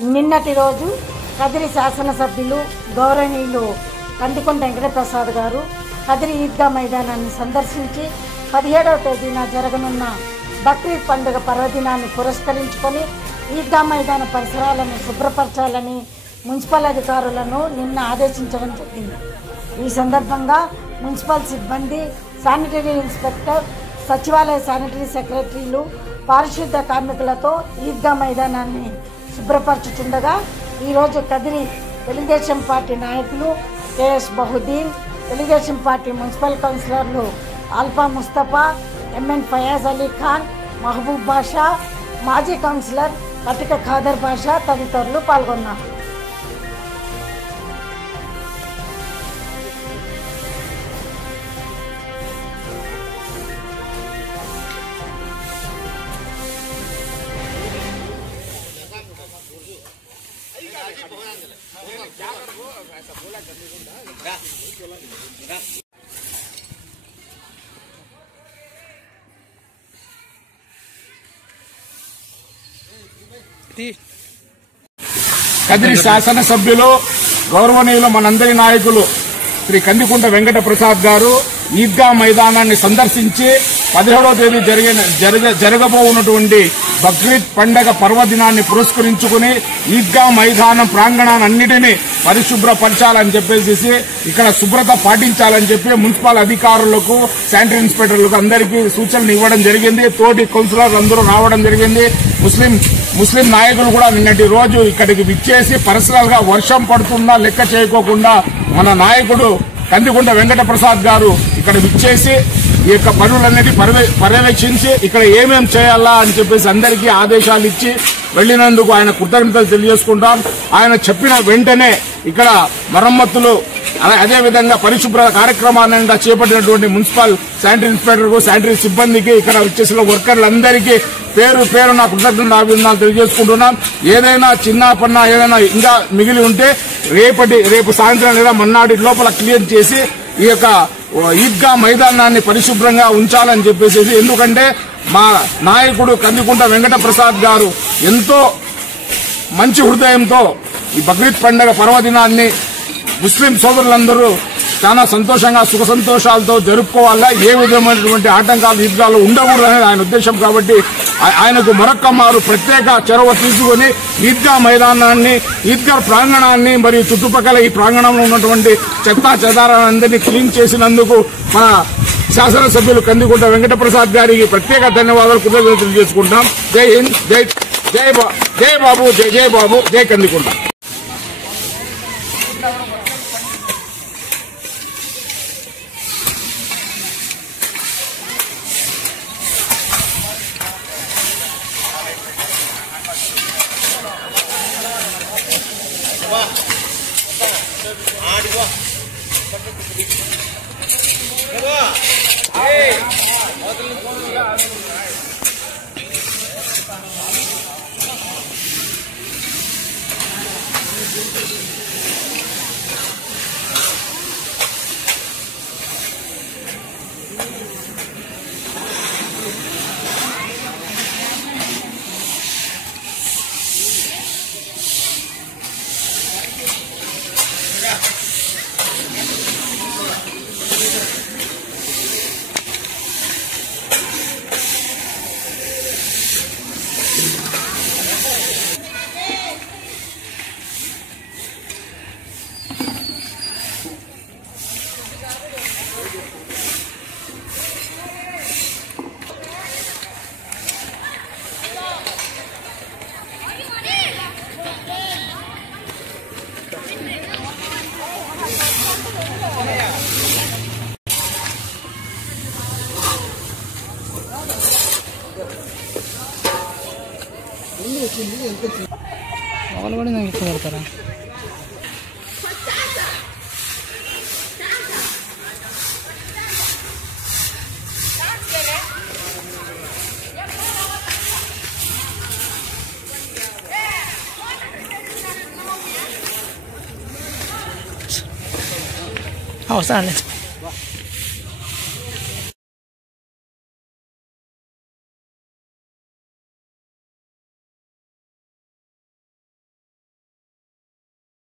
నిన్నటి రోజు కదిరి శాసనసభ్యులు గౌరవనీయులు కందికొండ వెంకటప్రసాద్ గారు కదిరి ఈద్గా మైదానాన్ని సందర్శించి 17వ తేదీన జరగనున్న బక్రీద్ పండుగ పర్వదినాన్ని పురస్కరించుకొని ఈద్గా మైదాన పరిసరాలను శుభ్రపరచాలని మున్సిపల్ అధికారులను నిన్న ఆదేశించడం జరిగింది. ఈ సందర్భంగా మున్సిపల్ సిబ్బంది, శానిటరీ ఇన్స్పెక్టర్, సచివాలయ శానిటరీ సెక్రటరీలు, పారిశుద్ధ కార్మికులతో ఈద్గా మైదానాన్ని శుభ్రపరచుతుండగా ఈరోజు కదిరి తెలుగుదేశం పార్టీ నాయకులు KS Bahuddin, Telugu Desam party municipal కౌన్సిలర్లు ఆల్ఫా ముస్తఫా, ఎంఎన్ ఫయాజ్ అలీ ఖాన్, మహబూబ్ బాషా, మాజీ కౌన్సిలర్ కటిక ఖాదర్ బాషా తదితరులు పాల్గొన్నారు. కదిరి శాసనసభ్యులు గౌరవనీయులు మనందరి నాయకులు శ్రీ కందికుంట వెంకట ప్రసాద్ గారు ఈద్గా మైదానాన్ని సందర్శించి 17వ తేదీ జరగబోతున్నటువంటి బక్రీద్ పండగ పర్వదినాన్ని పురస్కరించుకుని ఈద్గా మైదానం ప్రాంగణాన్నింటినీ పరిశుభ్రపరచాలని చెప్పేసి ఇక్కడ శుభ్రత పాటించాలని చెప్పి మున్సిపల్ అధికారులకు, శానిటరీ ఇన్స్పెక్టర్లకు అందరికీ సూచనలు ఇవ్వడం జరిగింది. తోటి కౌన్సిలర్లు అందరూ రావడం జరిగింది. ముస్లిం నాయకులు కూడా నిన్నటి రోజు ఇక్కడికి విచ్చేసి పర్సనల్ గా వర్షం పడుతున్నా లెక్క చేయకోకుండా మన నాయకుడు కందికుంట వెంకట ప్రసాద్ గారు ఇక్కడ విచ్చేసి ఈ యొక్క పనులన్నిటి పర్యవేక్షించి ఇక్కడ ఏమేం చేయాలా అని చెప్పేసి అందరికీ ఆదేశాలు ఇచ్చి వెళ్లినందుకు ఆయన కృతజ్ఞతలు తెలియజేసుకుంటాం. ఆయన చెప్పిన వెంటనే ఇక్కడ మరమ్మతులు, అదేవిధంగా పరిశుభ్ర కార్యక్రమాన్ని చేపట్టినటువంటి మున్సిపల్ శానిటరీ ఇన్స్పెక్టర్, శానిటరీ సిబ్బందికి, ఇక్కడ వచ్చేసిన వర్కర్లందరికీ పేరు నా కృతజ్ఞతలు అభినందనలు తెలియజేసుకుంటున్నాం. ఏదైనా చిన్న పన్న ఏదైనా ఇంకా మిగిలి ఉంటే రేపు సాయంత్రం లేదా మన్నాటి లోపల క్లియర్ చేసి ఈ యొక్క ఈద్గా మైదానాన్ని పరిశుభ్రంగా ఉంచాలని చెప్పేసి, ఎందుకంటే మా నాయకుడు కందికుంట వెంకట ప్రసాద్ గారు ఎంతో మంచి హృదయంతో ఈ బక్రీద్ పండుగ పర్వదినాన్ని ముస్లిం సోదరులందరూ చాలా సంతోషంగా సుఖ సంతోషాలతో జరుపుకోవాలా, ఏ విధమైనటువంటి ఆటంకాలు ఈద్గాలో ఉండకూడదనేది ఆయన ఉద్దేశం. కాబట్టి ఆయనకు మరొక్క మారు ప్రత్యేక చొరవ తీసుకుని ఈద్గా మైదానాన్ని, ఈద్గా ప్రాంగణాన్ని మరియు చుట్టుపక్కల ఈ ప్రాంగణంలో ఉన్నటువంటి చెత్తా చెదారాన్నందరినీ క్లీన్ చేసినందుకు మన శాసనసభ్యులు కందికుంట వెంకట ప్రసాద్ గారికి ప్రత్యేక ధన్యవాదాలు, కృతజ్ఞతలు తెలియజేసుకుంటాం. జై హింద్, జై బాబు, జై బాబు, జై కందికుంట. వాళ్ళు కూడా నాకు ఎక్కువ పెడతారా? వస్తానండి.